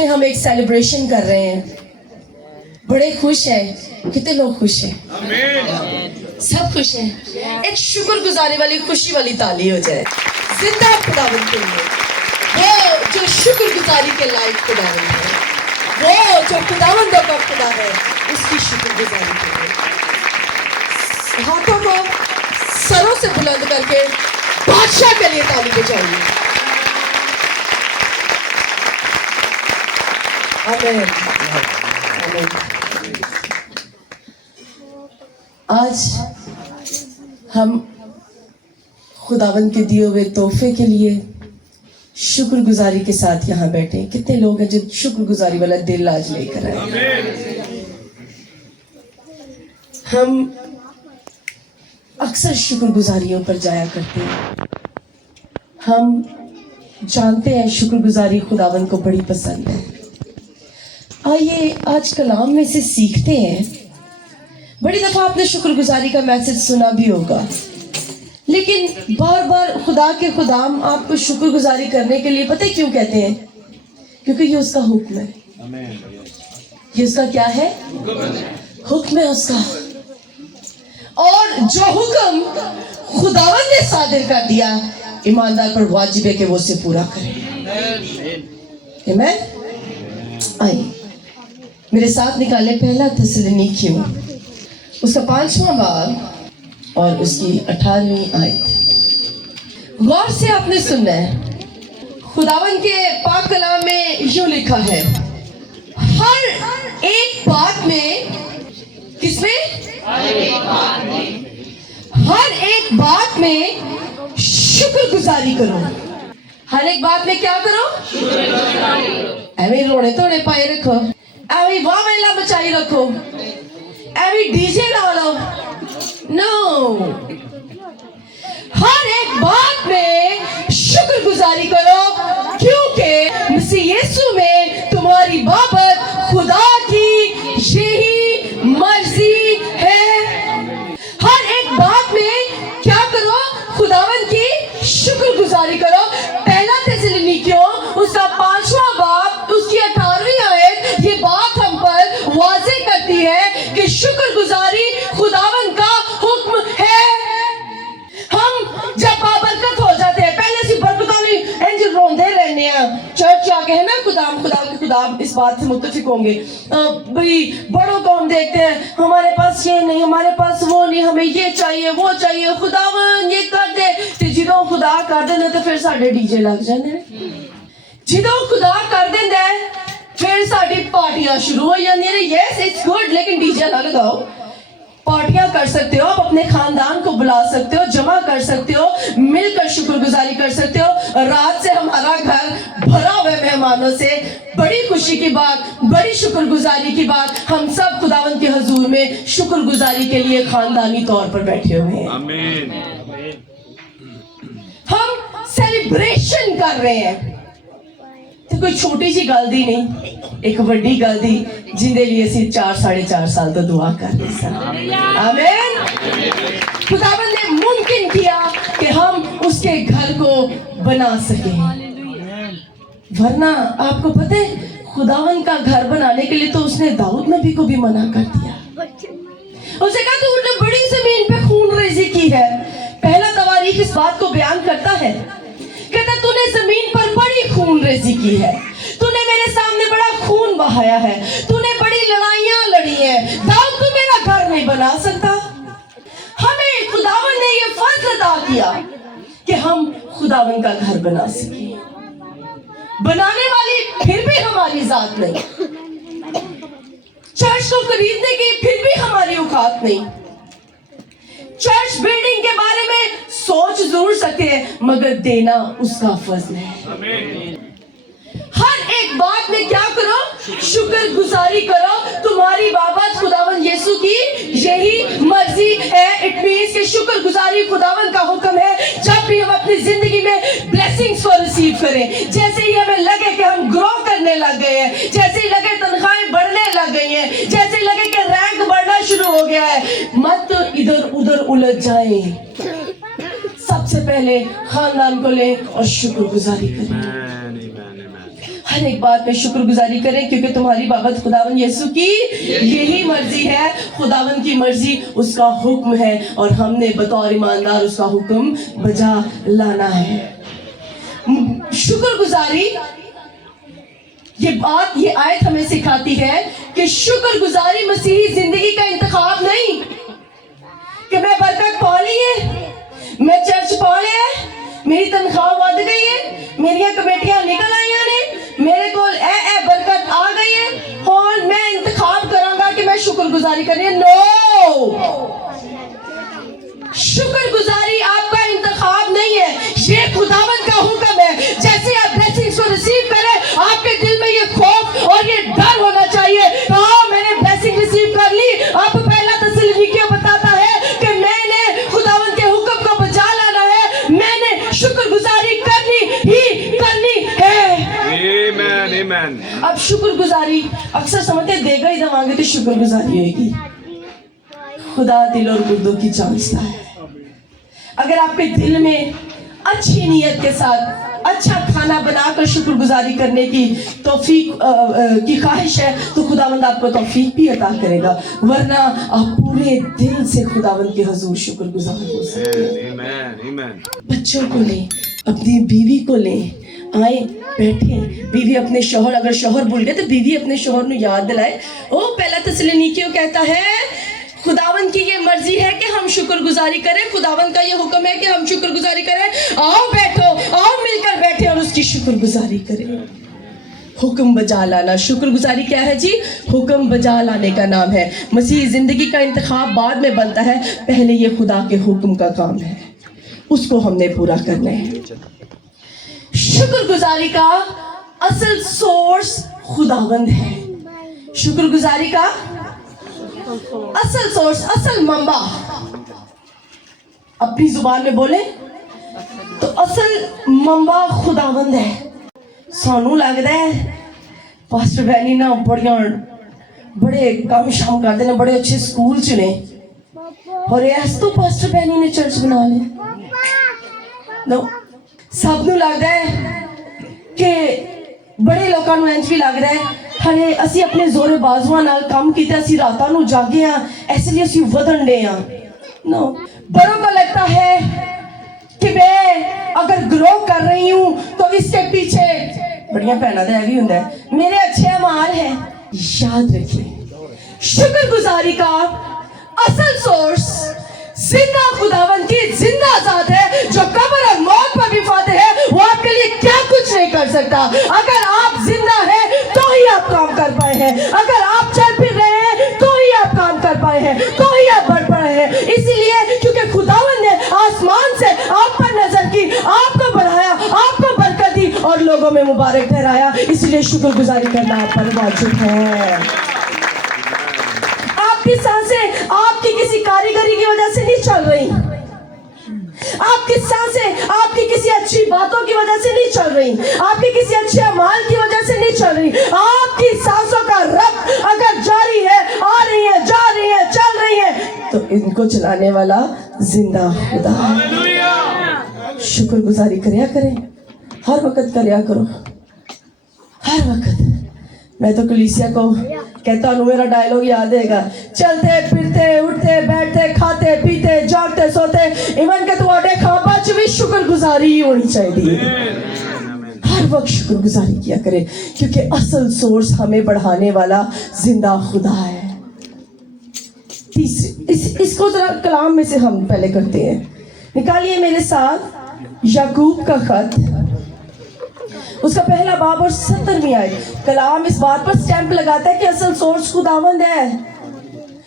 में हम एक सेलिब्रेशन कर रहे हैं, बड़े खुश हैं। कितने लोग खुश हैं? सब खुश हैं। एक शुक्रगुजारी वाली खुशी वाली ताली हो जाए। जिंदा खुदावंद के लिए, वो जो शुक्रगुजारी के लायक खुदावंद है, वो जो खुदावंदों का खुदा है, उसकी शुक्रगुजारी के लिए हाथों को सरों से बुलंद करके बादशाह के लिए ताली बजाइए। आमीन, आमीन। आज हम खुदावंद के दिए हुए तोहफे के लिए शुक्रगुजारी के साथ यहाँ बैठे। कितने लोग हैं जो शुक्रगुजारी वाला दिल आज लेकर आए? हम अक्सर शुक्रगुजारियों पर जाया करते हैं। हम जानते हैं शुक्रगुजारी खुदावंद को बड़ी पसंद है। आइए आज कलाम में से सीखते हैं। बड़ी दफा आपने शुक्रगुजारी का मैसेज सुना भी होगा, लेकिन बार बार खुदा के खुदाम आपको शुक्रगुजारी करने के लिए पता है क्यों कहते हैं? क्योंकि ये उसका हुक्म है। ये उसका क्या है? हुक्म है उसका। और जो हुक्म खुदावंद ने सादिर कर दिया, ईमानदार पर वाजिब है कि वो उसे पूरा करे। आमीन। आइए मेरे साथ निकाले पहला थिस्सलुनीकियों उसका 5वां बाब और उसकी 18वीं आयत। गौर से आपने सुनना है। खुदावंद के पाक कलाम में यूं लिखा है, हर एक बात में, किसमें? हर एक बात में शुक्रगुजारी करो। हर एक बात में क्या करो? एवं रोने तोड़े पाए रखो, एवं वाह वेला बचाई रखो, एवं डीजे डालो। नो, हर एक बात में शुक्रगुजारी करो, क्योंकि मसीह यीशु में तुम्हारी बाबत खुदा की यही मर्जी है। हर एक बात में क्या करो? खुदावंद की शुक्रगुजारी करो। पहला थिस्सलुनीकियों उसका 5वां बाब उसकी 18वीं आयत ये बात हम पर वाज़े करती है कि शुक्रगुजारी खुदावंद का हुक्म है। हम जब बाबरकत हो जाते हैं, पहले से बरकतों में एंजल रोंदे रहने हैं, चर्च जाके है ना, खुदाम खुदाम के खुदाम इस बात से मुत्तफिक होंगे। भाई बड़ों को हम देखते हैं, हमारे पास ये नहीं, हमारे पास वो नहीं, हमें ये चाहिए वो चाहिए, खुदावन ये कर दे। तो जिदों खुदा कर देना तो फिर साढ़े डीजे लग जाते हैं। जिदों खुदा कर देंगे फिर साड़ी पार्टियां शुरू हो जाती हैं। यस इट्स गुड, लेकिन डीजे ना लगाओ। पार्टियां कर सकते हो, आप अपने खानदान को बुला सकते हो, जमा कर सकते हो, मिलकर शुक्रगुजारी कर सकते हो। रात से हमारा घर भरा हुआ मेहमानों से, बड़ी खुशी की बात, बड़ी शुक्रगुजारी की बात। हम सब खुदावंद के हुजूर में शुक्रगुजारी के लिए खानदानी तौर पर बैठे हुए हैं। आमीन। हम सेलिब्रेशन कर रहे हैं, तो कोई छोटी सी गल दी नहीं, एक बड़ी गल दी जिंदे लिए सी 4-4.5 साल तो दुआ कर रहे हैं। आमीन। खुदावंद ने मुमकिन किया कि हम उसके घर को बना सके, वरना आपको पता है खुदावंद का घर बनाने के लिए तो उसने दाऊद नबी को भी मना कर दिया। उसने कहा तूने बड़ी जमीन पे खून रेजी की है। पहला तवारीख इस बात को बयान करता है, कहता तूने जमीन पर बड़ी खून रेजी की है, तूने मेरे सामने बड़ा खून बहाया है, तूने बड़ी लड़ाइयां लड़ी है। दाऊद तू मेरा घर नहीं बना सकता। हमें खुदावंद ने ये फर्ज अदा किया कि हम खुदावंद का घर बना सके। बनाने वाली फिर भी हमारी जात नहीं, चर्च को खरीदने की फिर भी हमारी औकात नहीं। चर्च बिल्डिंग के बारे में सोच जरूर सकते हैं, मगर देना उसका फर्ज है। हर एक बात में क्या करो? शुक्रगुजारी करो। तुम्हारी बाबत खुदावंद यीशु की यही मर्जी है। इट मींस कि शुक्रगुजारी खुदावंद का हुक्म है। जब भी हम अपनी जिंदगी में ब्लेसिंग्स को रिसीव करें, जैसे ही हमें लगे कि हम ग्रो करने लग गए हैं, जैसे ही लगे तनख्वाहें बढ़ने लग गई हैं, जैसे ही लगे कि रैंक बढ़ना शुरू हो गया है, मत इधर उधर उलझ जाए। सबसे पहले खानदान को ले और शुक्रगुजारी करें। हर एक बात पे शुक्रगुजारी करें, क्योंकि तुम्हारी बाबत खुदावन यीशु की यही मर्जी है। खुदावन की मर्जी उसका हुक्म है और हमने बतौर ईमानदार उसका हुक्म बजा लाना है। शुक्रगुजारी, ये आयत हमें सिखाती है कि शुक्रगुजारी मसीही जिंदगी का इंतखाब नहीं कि मैं बरकत पा ली है, मैं चर्च पा लिया है, मेरी तनख्वाह बढ़ गई है, मेरी कमेटियां निकल आई ने, मेरे को बरकत आ गई है और मैं इंतखाब करांगा कि मैं शुक्रगुजारी करनी है। नो, शुक्रगुजारी आपका इंतखाब नहीं है, ये खुदावन का हुक्म है। जैसे आप ब्लेसिंग्स को रिसीव करें, आपके दिल में ये खौफ और ये डर होना चाहिए, हाँ मैंने ब्लेसिंग रिसीव कर ली। अब पहला तस्सलुनीकियों बताता है कि मैंने खुदावन के हुक्म को बजा लाना है, मैंने शुक्रगुजारी करनी ही करनी है। आमीन, आमीन। अब शुक्रगुजारी अक्सर समझते देगा ही दवांगे तो शुक्रगुजारी होगी। खुदा दिल और गुर्दों की जांचता है। अगर आपके दिल में अच्छी नीयत के साथ अच्छा खाना बनाकर शुक्रगुजारी करने की तौफीक की ख्वाहिश है तो खुदावंद आपको तौफीक भी अता करेगा, वरना आप पूरे दिल से खुदावंद के हुजूर शुक्रगुजार हो सकते हैं। बच्चों को लें, अपनी बीवी को लें, आए बैठे, बीवी अपने शौहर, अगर शौहर भूल गए तो बीवी अपने शौहर को याद दिलाए। ओ पहला तस्सलुनीकियों कहता है खुदावन की ये मर्जी है कि हम शुक्रगुजारी करें, खुदावन का ये हुक्म है कि हम शुक्रगुजारी करें। आओ बैठो, आओ मिलकर बैठे और उसकी शुक्रगुजारी करें। हुक्म बजा लाना, शुक्रगुजारी क्या है जी? हुक्म बजा लाने का नाम है। मसीह जिंदगी का इंतखाब बाद में बनता है, पहले ये खुदा के हुक्म का काम है, उसको हमने पूरा करना है। शुक्रगुजारी का असल सोर्स खुदावंद है। शुक्रगुजारी का असल सोर्स, असल मंबा, अपनी जुबान में बोले तो असल मंबा खुदावंद है। सानू लगता है पास्टर बैनी ना बड़े काम शाम करते हैं, बड़े अच्छे स्कूल च ने, और ऐस तो पास्टर बैनी ने चर्च बना लिया। नो, सबनू लगता है कि बड़े लोगों को इंज भी लगता है हरे असी अपने जोरे बाजुआं नाल काम कीता, असी रातां नूं जागे हां, इसलिए असी वधन डे हां। नो, बड़ों को लगता है कि मैं अगर ग्रो कर रही हूं तो इसके पीछे बड़ियां भैनां दा भी हुंदा है, मेरे अच्छे अमाल है। याद रखिए, शुक्रगुजारी का असल सोर्स जिंदा खुदावन की जिंदा जात है, जो कब्र और मौत पर भी फाते है, वो आपके लिए क्या कुछ नहीं कर सकता। अगर आप जिंदा हैं तो ही आप काम कर पाए हैं, अगर आप चल फिर रहे हैं तो ही आप काम कर पाए हैं, तो ही आप बढ़ पाए हैं। इसीलिए क्योंकि खुदावन ने आसमान से आप पर नजर की, आपको बढ़ाया, आपको बरकत दी और लोगों में मुबारक ठहराया, इसलिए शुक्रगुजारी करना आप पर वाजिब है। आपकी सांसें आपकी किसी कारीगरी की वजह से नहीं चल रही, आपकी सांसें आपकी किसी अच्छी बातों की वजह से नहीं चल रही, आपके किसी अच्छे अमाल की वजह से नहीं चल रही। आपकी सांसों का रब अगर जारी है, आ रही है, जा रही है, चल रही है, तो इनको चलाने वाला जिंदा खुदा है। शुक्रगुजारी करिया करें, हर वक्त करिया करो, हर वक्त। मैं तो कलीसिया को कहता हूँ, मेरा डायलॉग याद है, चलते फिरते उठते बैठते खाते पीते जागते सोते इवन के तुम्हारे खाबा च भी शुक्रगुजारी ही होनी चाहिए। हर वक्त शुक्रगुजारी किया करें, क्योंकि असल सोर्स हमें बढ़ाने वाला जिंदा खुदा है। इसको जरा कलाम में से हम पहले करते हैं। निकालिए मेरे साथ याकूब का खत, उसका पहला बाब और 70वीं आयत। कलाम इस बात पर स्टैंप लगाता है कि असल सोर्स खुदावंद है,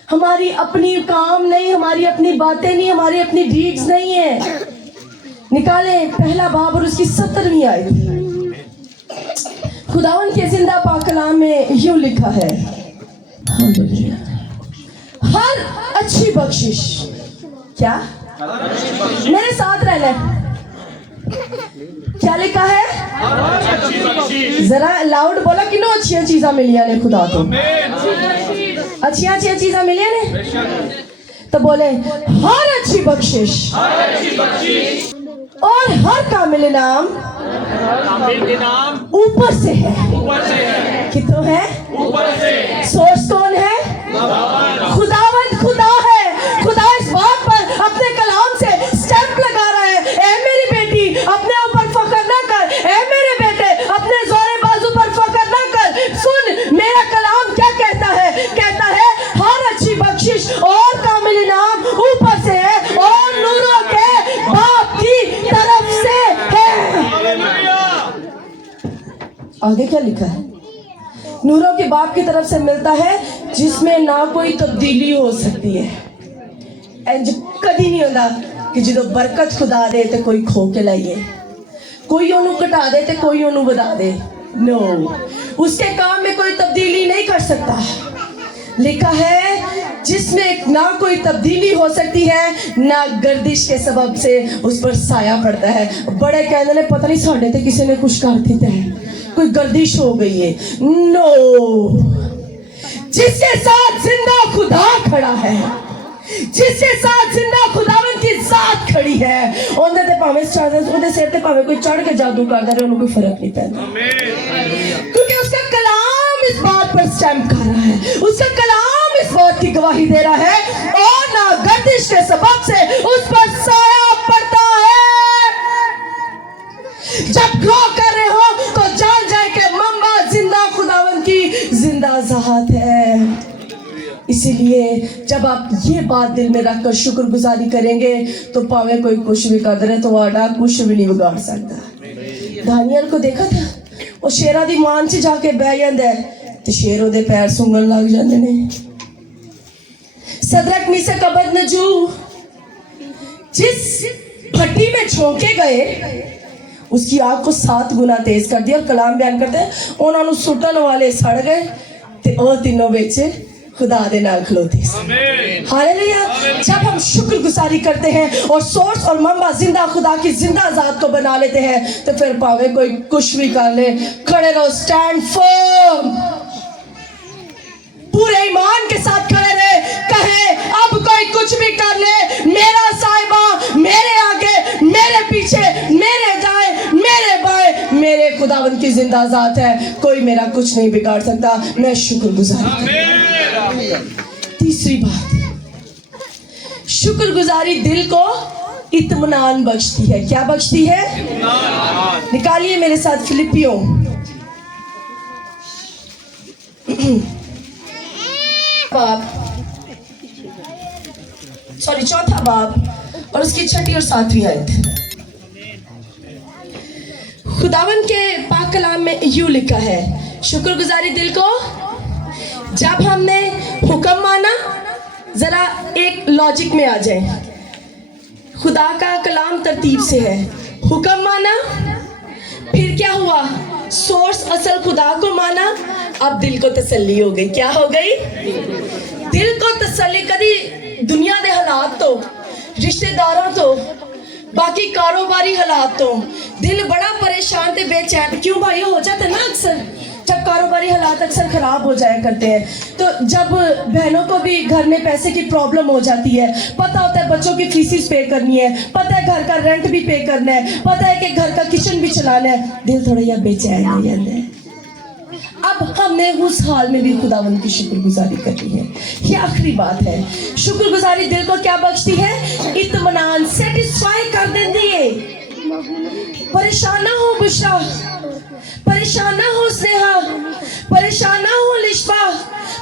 हमारी अपनी काम नहीं, हमारी अपनी बातें नहीं, हमारी अपनी डीड्स नहीं है। निकालें पहला बाब और उसकी 70वीं आयत। खुदावंद के जिंदा पाक कलाम में यूं लिखा है, हर अच्छी बख्शिश, क्या मेरे साथ रहना, क्या लिखा है? जरा लाउड बोला कि नो अच्छी चीजा मिलिया ने खुदा तो, अच्छी चीजा मिलिया ने, तो बोले हर अच्छी बख्शिश और हर कामिल नाम कामिल इनाम ऊपर से है। ऊपर से है, कितों है? ऊपर से। सोर्स कौन है? खुदावंद खुदा है। खुदा इस बात पर अपने कलाम से स्टैंप लगा रहा है, ए मेरी बेटी अपने ऊपर फख्र ना कर, ए मेरे बेटे अपने जोरे बाजू पर फख्र ना कर। सुन मेरा कलाम क्या कहता है। कहता है हर अच्छी बख्शिश और कामिल इनाम ऊपर से है और नूरों के बाप की तरफ से है। आगे क्या लिखा है? नूरों के बाप की तरफ से मिलता है जिसमें ना कोई तब्दीली हो सकती है। इंज कदी नहीं होता कि जो बरकत खुदा दे तो कोई खो के लाइए, कोई ओनू घटा दे तो कोई ओनू बढ़ा दे। नो, उसके काम में कोई तब्दीली नहीं कर सकता। लिखा है जिसमें ना कोई तब्दीली हो सकती है, ना गर्दिश के सबब से उस पर साया पड़ता है। बड़े कहने ने पता नहीं साढ़े थे किसी ने कुछ कर दिया है, कोई गर्दिश हो गई है। नो, जिसके साथ जिंदा खुदा खड़ा है, जिसके साथ जिंदा खुदावन की जात खड़ी है, ओंदे ते भावे ओंदे सिर ते भावे कोई चढ़ के जादू कर दे, उन्हें कोई फर्क नहीं पैदा, क्योंकि उसका कलाम इस बात पर स्टैम्प कर रहा है, उसका कलाम इस बात की गवाही दे रहा है और ना गर्दिश के सबब से उस पर साया पड़ता है। जब ग्रो कर रहे हो तो जान जाए कि मम्मा जिंदा खुदावन की जिंदा ज़ात है। इसीलिए जब आप ये बात दिल में रखकर शुक्रगुजारी करेंगे तो पावे कोई कुछ भी कर दे तो वाड़ा कुछ भी नहीं बिगाड़ सकता। दानियल को देखा था, वो शेरा दी मान च जाके बह जाता है तो शेर ओदे पैर सुंगन लग जाते ने। सदरक मीसक अबदनजू जिस भट्टी में झोंके गए उसकी आग को 7 गुना तेज कर दिया। और कलाम बयान करते हैं उन्होंने सुटन वाले सड़ गए ते ओ तीनों बेचे खुदा दे नाल खलोते। हालेलुया। जब हम शुक्रगुजारी करते हैं और सोर्स और मंबा जिंदा खुदा की जिंदा जात को बना लेते हैं तो फिर पावे कोई कुछ भी कर ले, खड़े रहो, स्टैंड फर्म, पूरे ईमान के साथ खड़े रहे। कहे अब कोई कुछ भी कर ले, मेरा साहिबा मेरे आगे, मेरे पीछे, मेरे दाएं, मेरे बाएं, मेरे खुदावंद की जिंदा जात है, कोई मेरा कुछ नहीं बिगाड़ सकता। मैं शुक्रगुजार। तीसरी बात, शुक्रगुजारी दिल को इत्मीनान बख्शती है। क्या बख्शती है? निकालिए मेरे साथ फिलिपियों चौथा बाब और उसकी 6ठी और 7वीं आयत। खुदावन के पाक कलाम में यूं लिखा है, शुक्रगुजारी दिल को, जब हमने हुक्म माना, जरा एक लॉजिक में आ जाए, खुदा का कलाम तरतीब से है, हुक्म माना, फिर क्या हुआ, सोर्स असल खुदा को माना, अब दिल को तसल्ली हो गई। क्या हो गई? दिल को तसल्ली। कभी दुनिया के हालात तो, रिश्तेदारों तो, बाकी कारोबारी हालात तो दिल बड़ा परेशान ते बेचैन क्यों भाई हो जाता ना अक्सर, जब कारोबारी हालात अक्सर खराब हो जाया करते हैं। तो जब बहनों को भी घर में पैसे की प्रॉब्लम हो जाती है, पता होता है बच्चों की फीसिस पे करनी है, पता है घर का रेंट भी पे करना है, पता है कि घर का किचन भी चलाना है, दिल थोड़ा या बेचैन हो जाता है। अब हमने उस हाल में भी खुदावंद की शुक्रगुजारी करनी है। ये आखिरी बात है, शुक्रगुजारी दिल को क्या बख्शती है? इत्मीनान, सेटिस्फाई कर देती है। परेशान ना हो बुशरा, परेशान ना हो स्नेहा, परेशान ना हो लिशबा,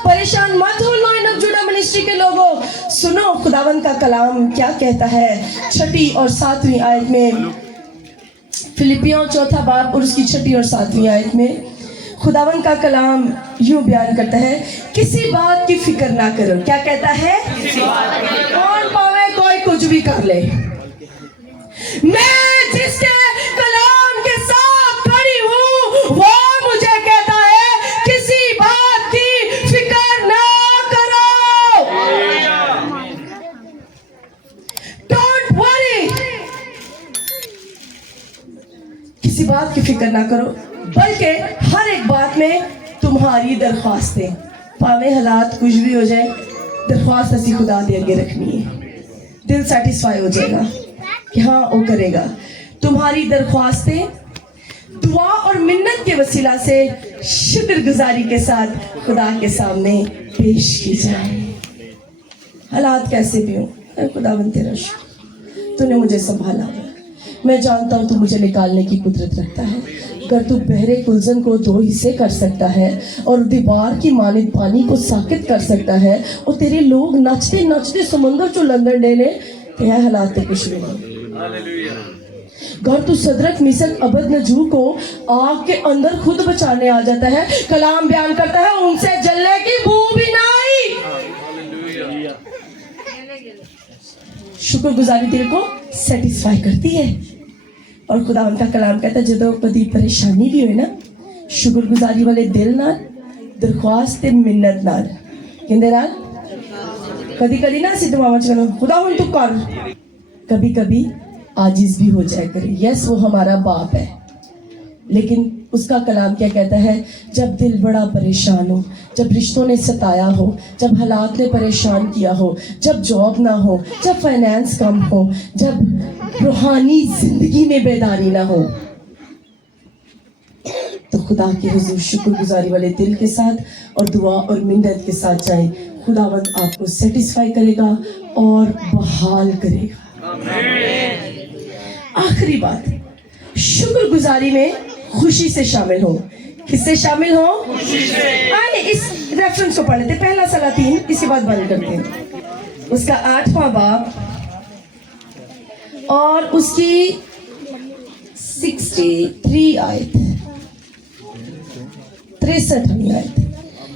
परेशान मत हो लाइन ऑफ जुड़ा मिनिस्ट्री के लोगों। सुनो खुदावंद का कलाम क्या कहता है 6ठी और 7वीं आयत में। फिलिपियों 4 बाब और उसकी 6ठी और 7वीं आयत में खुदावन का कलाम यूं बयान करता है, किसी बात की फिक्र ना करो। क्या कहता है? कौन पावे कोई कुछ भी कर ले, मैं जिसके कलाम के साथ खड़ी हूं वो मुझे कहता है किसी बात की फिक्र ना करो। डोंट वरी, किसी बात की फिक्र ना करो, बल्कि हर एक बात में तुम्हारी दरख्वास्तें, पावे हालात कुछ भी हो जाए, दरख्वास्त ऐसी खुदा दे आगे रखनी है। दिल सेटिस्फाई हो जाएगा कि हाँ वो करेगा। तुम्हारी दरख्वास्तें दुआ और मिन्नत के वसीला से शुक्रगुजारी के साथ खुदा के सामने पेश की जाए। हालात कैसे भी हो, खुदावंद तेरा शुक्र, तूने मुझे संभाला हुआ है। मैं जानता हूँ तू मुझे निकालने की कुदरत रखता है। अगर तू बहरे गुलशन को दो हिस्से कर सकता है और दीवार की मानित पानी को साकित कर सकता है, और तेरे लोग नाचते नाचते समंदर चो लंदन डेने, तेरा हालात तो कुछ भी नहीं। अगर तू सदरक मिसक अबदनजू को आग के अंदर खुद बचाने आ जाता है, कलाम बयान करता है उनसे जलने की बू भी ना आई। शुक्रगुजारी दिल को सेटिस्फाई करती है। और खुदा उनका कलाम कहता है जो कभी परेशानी भी हो ना, शुक्रगुजारी वाले दिल नाल, दरख्वास्त ते मिन्नत नाल, कहंदे नाल कभी कभी ना असीं दुआवां च करो खुदा हुण तू कर, कभी कभी आजिज भी हो जाए करे। यस, वो हमारा बाप है, लेकिन उसका कलाम क्या कहता है, जब दिल बड़ा परेशान हो, जब रिश्तों ने सताया हो, जब हालात ने परेशान किया हो, जब जॉब ना हो, जब फाइनेंस कम हो, जब रूहानी जिंदगी में बेदारी ना हो, तो खुदा के हुजूर शुक्रगुजारी वाले दिल के साथ और दुआ और मिन्नत के साथ जाएं। खुदावंद आपको सेटिस्फाई करेगा और बहाल करेगा। आखिरी बात, शुक्रगुजारी में खुशी से शामिल हो। किससे शामिल हो? खुशी से। आइए इस रेफरेंस को पढ़ लेते, पहला सलातीन, इसके बाद बंद करते हैं। उसका 8वां बाब और उसकी 63 आयत, 63वीं आयत।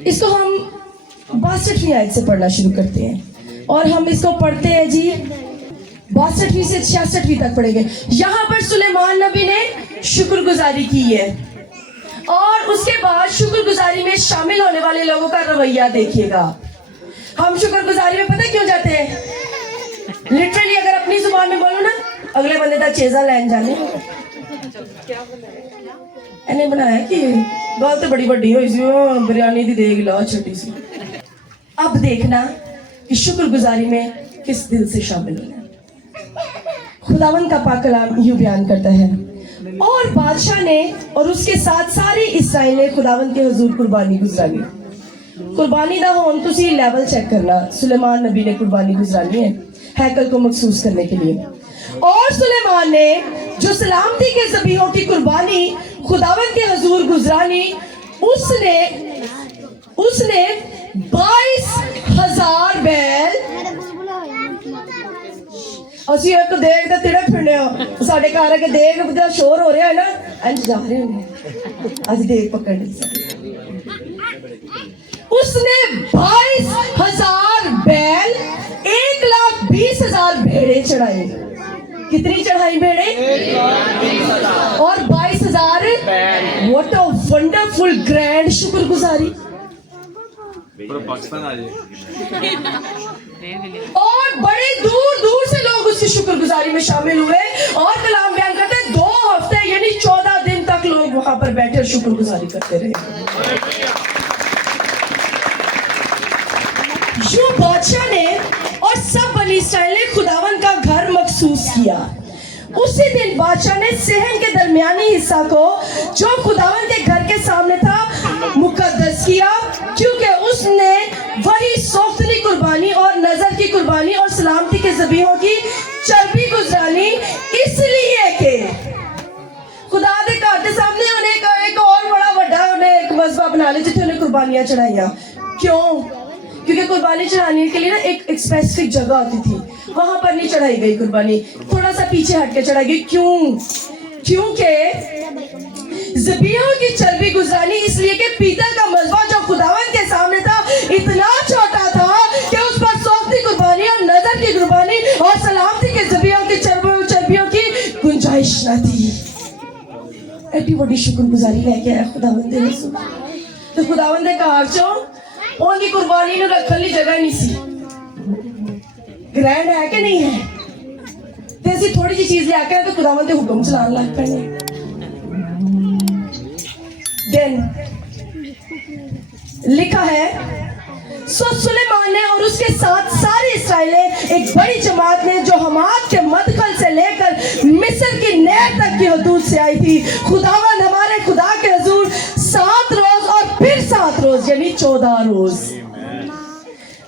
इसको हम 62वीं आयत से पढ़ना शुरू करते हैं और हम इसको पढ़ते हैं जी 62वीं से 66वीं तक पढ़ेंगे। यहाँ पर सुलेमान नबी ने शुक्रगुजारी की है और उसके बाद शुक्रगुजारी में शामिल होने वाले लोगों का रवैया देखिएगा। हम शुक्रगुजारी में पता क्यों जाते हैं? लिटरली अगर अपनी जुबान में बोलो ना, अगले बंदे का चेजा लैन जाने इन्हें बनाया कि गल तो बड़ी बड़ी हुई सी, बिरयानी दी देग ला छोटी सी। अब देखना कि शुक्रगुजारी में किस दिल से शामिल होना। खुदावन का पाक कलाम यूं बयान करता है, और बादशाह ने और उसके साथ सारे इसराइल ने खुदावन के हुजूर कुर्बानी गुजरानी। कुर्बानी दा होन तुसी लेवल चेक करना, सुलेमान नबी ने कुर्बानी गुजरानी है हैकल को मखसूस करने के लिए। और सुलेमान ने जो सलामती के ज़बीहों की कुर्बानी खुदावन के हुजूर गुजरानी, उसने 22,000 बैल। ਅਸੀਂ ਇੱਕ ਦੇਗ ਦਾ ਤਿੜਕ ਫਿੰਡਿਆ, ਸਾਡੇ ਘਰ ਆ ਕੇ ਦੇਗ ਦਾ ਸ਼ੋਰ ਹੋ ਰਿਹਾ ਹੈ ਨਾ, ਇੰਜ ਜਾ ਰਹੇ ਨੇ ਅਸੀਂ ਦੇਗ ਪਕੜ ਨਹੀਂ ਸਕਦੇ। उसने 22,000 बैल, 1,20,000 भेड़े चढ़ाए। कितनी चढ़ाई भेड़े? और 22,000 बैल। व्हाट अ वंडरफुल ग्रैंड शुक्रगुजारी। पाकिस्तान आ जाए। और बड़े दूर दूर से लोग उसकी शुक्रगुजारी में शामिल हुए और कलाम बयान करते हैं 2 हफ्ते यानी 14 दिन तक लोग वहां पर बैठे शुक्रगुजारी करते रहे। यूं बादशाह ने और सब बनी इस्राएल ने खुदावन का घर मखसूस किया। उसी दिन बादशाह ने सहन के दरमियानी हिस्सा को जो खुदावन के घर के सामने था मुकद्दस किया, क्योंकि उसने वही सोख्तली कुर्बानी और नजर की कुर्बानी और सलामती के ज़बीहों की चर्बी गुजरानी, इसलिए कि खुदा दे घर के सामने उन्हें एक और बड़ा बड़ा उन्हें एक मज़बा बना लिया जिथे उन्हें कुर्बानियां चढ़ाइयां। क्यों? क्योंकि कुर्बानी चढ़ाने के लिए ना एक स्पेसिफिक जगह होती थी, वहां पर नहीं चढ़ाई गई कुर्बानी, थोड़ा सा पीछे हट के चढ़ाई गई। क्यों? क्योंकि ज़बीहों की चर्बी गुजरानी, इसलिए कि पीतल का मज़बा जो खुदावन के सामने था इतना छोटा था कि उस पर सोख्ती कुर्बानी और नजर की कुर्बानी और सलामती के ज़बीहों की चर्बियों की गुंजाइश न थी। एडी बड़ी शुक्रगुजारी लेके आया खुदावन दे रसूल। तो खुदावन दे घर चो उनकी कुर्बानी नूं रखण लई जगह नहीं सी। ग्रैंड है कि नहीं है? ते असीं थोड़ी जी चीज लेके तो खुदावन दे हुक्म चलाण लग पैणे। देन लिखा है, सो सुलेमान ने और उसके साथ सारे इस्राएल ने एक बड़ी जमात ने जो हमाद के मदखल से लेकर मिस्र की नहर तक की हदूद से आई थी, खुदावंद खुदा के हजूर 7 रोज और फिर 7 रोज यानी 14 रोज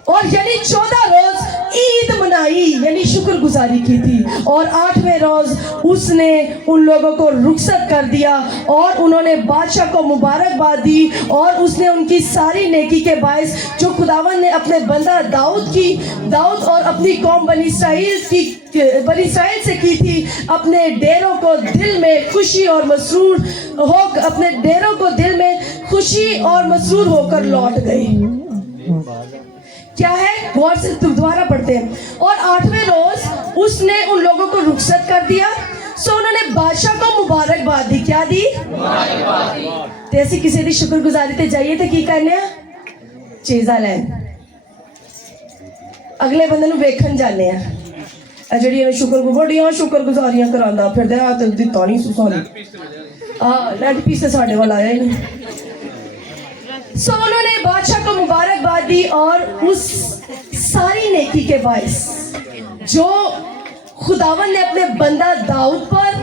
और यानी 14 रोज ईद मनाई यानी शुक्रगुजारी की थी और 8वें रोज उसने उन लोगों को रुखसत कर दिया और उन्होंने बादशाह को मुबारकबाद दी और उसने उनकी सारी नेकी के बायस जो खुदावन ने अपने बंदा दाऊद और अपनी कौम बनी इस्राइल से की थी, अपने डेरों को दिल में खुशी और मसरूर हो अपने डेरों को दिल में खुशी और मसरूर होकर लौट गए। क्या है, गौर से दोबारा पढ़ते हैं। और 8वें रोज उसने उन लोगों को रुखसत कर दिया, सो उन्होंने बादशाह को मुबारकबाद दी। क्या दी? ते ऐसी किसी दी शुक्रगुजारी ते जाइए तो की करने आ चीज़ा लैन अगले बंदे नूं वेखन जाने आ ਜਿਹੜੀਆਂ शुक्रगुजारियां करांदा फिरदे आ ते दित्ता नहीं सुसानी लैंड पीस ते साडे वाल आया ही नहीं। सो उन्होंने बादशाह को मुबारकबाद दी और उस सारी नेकी के बायस जो खुदावन ने अपने बंदा दाऊद पर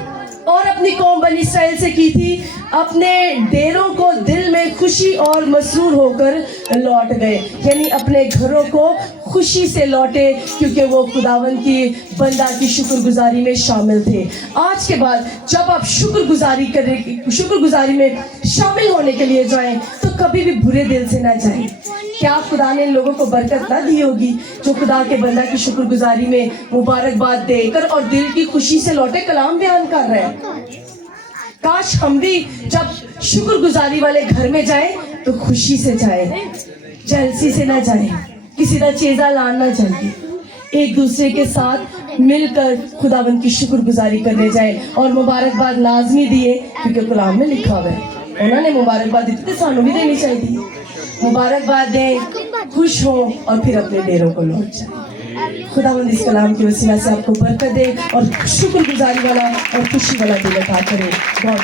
और अपनी कौम बनी इस्राइल से की थी, अपने डेरों को दिल में खुशी और मसरूर होकर लौट गए, यानी अपने घरों को खुशी से लौटे क्योंकि वो खुदावन की बंदा की शुक्रगुजारी में शामिल थे। आज के बाद जब आप शुक्रगुजारी में शामिल होने के लिए जाएं तो कभी भी बुरे दिल से ना जाएं। क्या खुदा ने लोगों को बरकत ना दी होगी जो खुदा के बंदा की शुक्रगुजारी में मुबारकबाद देकर और दिल की खुशी से लौटे कलाम बयान कर रहे हैं। काश हम भी जब शुक्रगुजारी वाले घर में जाएं तो खुशी से जाएं, जलसी से ना जाएं, किसी का चेजा लाना चाहिए, एक दूसरे के साथ मिलकर खुदावन की शुक्रगुजारी करने जाए और मुबारकबाद लाजमी दिए क्योंकि कलाम में लिखा हुआ है उन्होंने मुबारकबाद दी तो सानू भी देनी चाहिए। मुबारकबाद दें, खुश हो और फिर अपने डेरों को लौट जाए। खुदावंद इस कलाम की वसीला से आपको बरकत दे और शुक्रगुजारी वाला और खुशी वाला दिल अता करे। बहुत